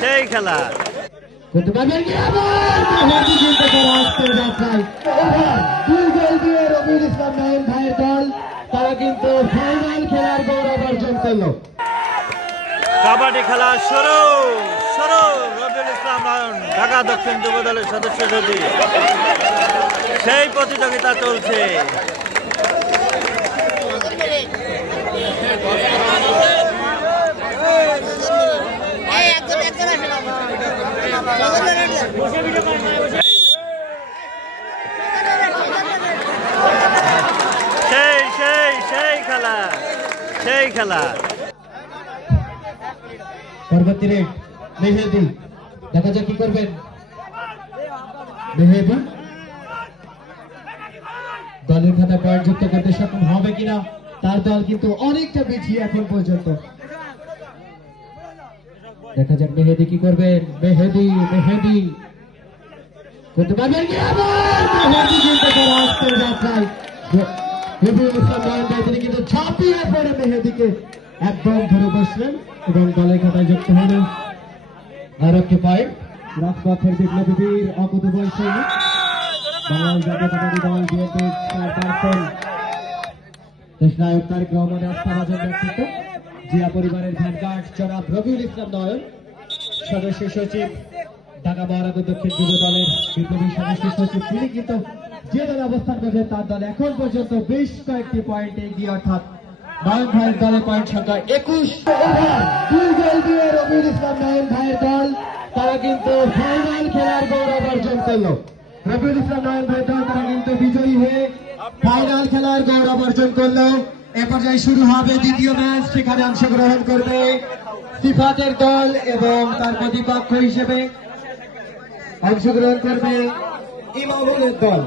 সেই খেলা করতে পারবেন কি আবার মেহেদী কিন্তু করা আসছে যাত্রায় দুই গোল দিয়ে রবিউল ইসলাম নয়ন ভাইয়ের দল তারা কিন্তু ফাইনাল খেলার গৌরব অর্জন করলো। কাবাডি খেলা শুরু শুরু রবিউল ইসলাম নয়ন ঢাকা দক্ষিণ যুব দলের সদস্য যদি সেই প্রতিযোগিতা চলছে। সেই সেই সেই খেলা সেই খেলা পরবর্তী রেড মেহেদী দেখা যাক কি করবেন মেহেদী দলের খাতা পয়েন্ট যুক্ত করতে সক্ষম হবে কিনা তার দল কিন্তু অনেকটা পিছিয়ে এখন পর্যন্ত। দেখা যাক মেহেদী কি করবেন মেহেদী মেহেদী করতে পারবেন কি আবার মেহেদী কিন্তু করা আসছে যাত্রায় রবিউল ইসলাম নয়ন ভাই তিনি কিন্তু ঝাঁপিয়ে পড়ে মেহেদীকে একদম ধরে বসলেন এবং দলের খাতায় যুক্ত হলেন আর একটি পয়েন্ট। রাজপথের বিপ্লবী বীর অকুতোভয় সৈনিক বাংলাদেশ জাতীয়তাবাদী দল বিএনপির চেয়ারপারসন দেশনায়ক তারেক রহমানের আস্থাভাজন ব্যক্তিত্ব জিয়া পরিবারের ভ্যানগার্ড জনাব রবিউল ইসলাম নয়ন সদস্য সচিব ঢাকা মহানগর দক্ষিণ যুব দলের বিপ্লবী সদস্য সচিব তিনি কিন্তু যে দলে অবস্থান করছেন তার দল এখন পর্যন্ত বেশ কয়েকটি পয়েন্টে এগিয়ে অর্থাৎ নয়ন ভাইয়ের দলের পয়েন্ট সংখ্যা 21। দুই গোল দিয়ে রবিউল ইসলাম নয়ন ভাইয়ের দল তারা কিন্তু ফাইনাল খেলার গৌরব অর্জন করলো। রবিউল ইসলাম নয়ন ভাইয়ের দল তারা কিন্তু বিজয়ী হয়ে ফাইনাল খেলার গৌরব অর্জন করলো। এ পর্যায়ে শুরু হবে দ্বিতীয় ম্যাচ, সেখানে অংশগ্রহণ করবে সিফাতের দল এবং তার প্রতিপক্ষ হিসেবে অংশগ্রহণ করবে ইমামুলের দল।